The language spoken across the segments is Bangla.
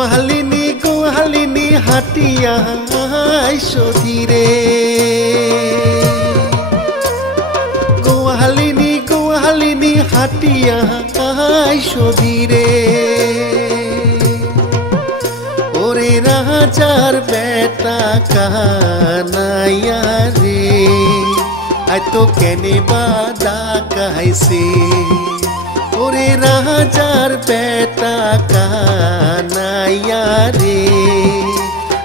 গোয়ালিনী হাটিয়া আইসো ধীরে গোয়ালিনী হাটিয়া আইসো ধীরে ওরে রাজার বেটা কানাইয়া রে আই তো কেনে বাদা কাইছে ওরে রাজার বেটা কানাইয়া রে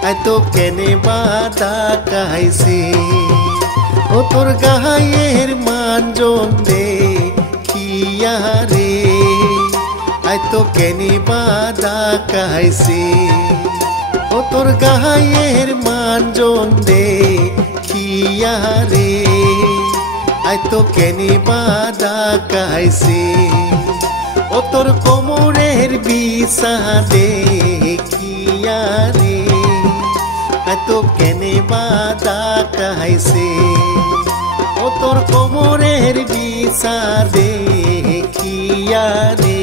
আই তো কেনে বাদা কাইছে ও তোর গায়ের মানজন দেখিয়া রে আই তো কেনে বাদা কাইছে ও তোর গায়ের মানজন দেখিয়া রে আই তো কেনে বাদা কাইছে ও তোর কোমরের বিছা দেখিয়া রে আই তো কেনে বাদা কাইছে ও তোর কোমরের বিছা দেখিয়া রে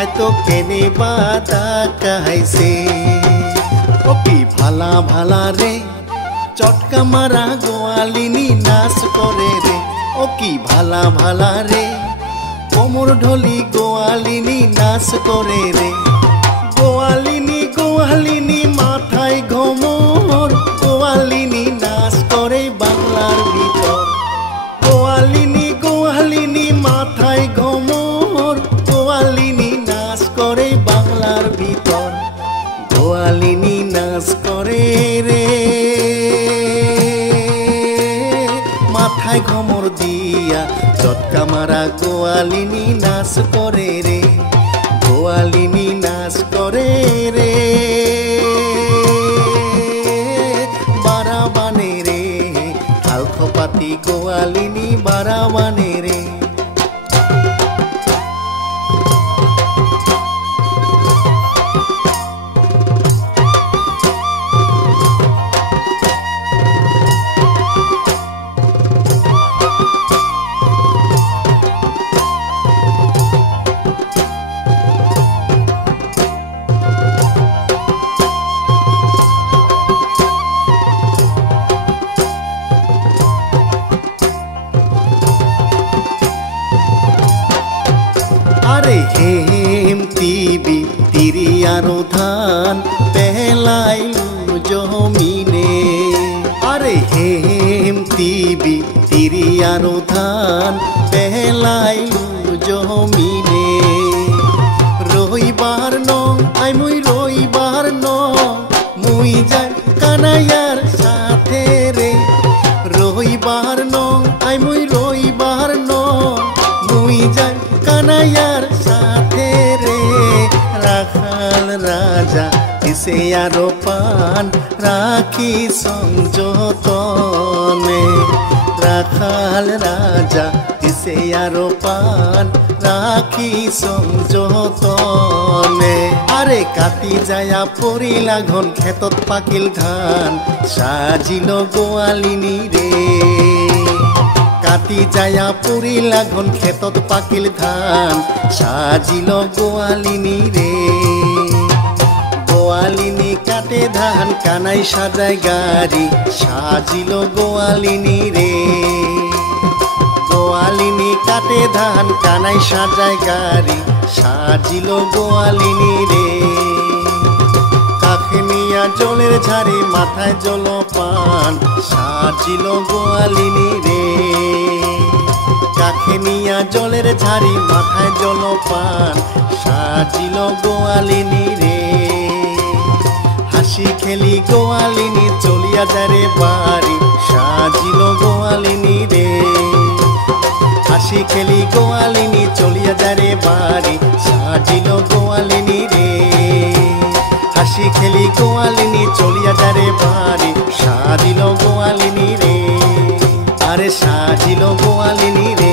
আই তো কেনে বাদা কাইছে ও কি ভালা ভালা রে চটকা মারা গোয়ালিনী নাচ করে রে ও কি ভালা ভালা রে কোমর ঢলি গোয়ালিনী নাচ করে রে গোয়ালিনী মাথায় ঘোমর গোয়ালিনী নাচ করে বাংলার ভিতর গোয়ালিনী মাথায় ঘোমর গোয়ালিনী নাচ করে বাংলার ভিতর গোয়ালিনী নাচ করে রে মাথায় ঘোমর দিয়া চটকা মারা গোয়ালিনী নাচ করে রে গোয়ালিনী নাচ করে রে বারাবানে রে আলখপাতি গোয়ালিনী বারাবানে রে আরে হেমতিবি তিরিয়ানো ধান পেলাইলু জমিনে আরে হেমতিবি তিরিয়ানো ধান পেলাইলু জমিনে রইবার ন আই মুই রইবার ন মুই যাই কানাইয়ার সাথে রে রইবার ন আই মুই রইবার ন মুই যাই কানাইয়ার সাথে রে রাখাল রাজা দিছে আরো পান রাখি সংযতনে রাখাল রাজা দিছে আরো পান রাখি সংযতনে আরে কাটি যায়া পড়িলা ঘন ক্ষেতত পাকিল ধান সাজিল গোয়ালিনী রে কাটি যায়া পড়িলা ঘন ক্ষেতত পাকিল ধান সাজিল গোয়ালিনী রে গোয়ালিনী কাটে ধান কানাই সাজায় গাড়ি সাজিল গোয়ালিনী রে গোয়ালিনী কাটে ধান কানাই সাজায় গাড়ি সাজিল গোয়ালিনী রে কাকে নিয়া জলের ঝাড়ি মাথায় জলপান সাজিল গোয়ালিনী রে কাকে নিয়া জলের ঝাড়ি মাথায় জলপান সাজিল গোয়ালিনী রে হাসি খেলি গোয়ালিনী চলিয়া যায় রে বাড়ি সাজিল গোয়ালিনী রে হাসি খেলি গোয়ালিনী চলিয়া যায় রে বাড়ি সাজিল গোয়ালিনী রে হাসি খেলি গোয়ালিনী চলিয়া যায় রে বাড়ি সাজিল গোয়ালিনী রে আরে সাজিল গোয়ালিনী রে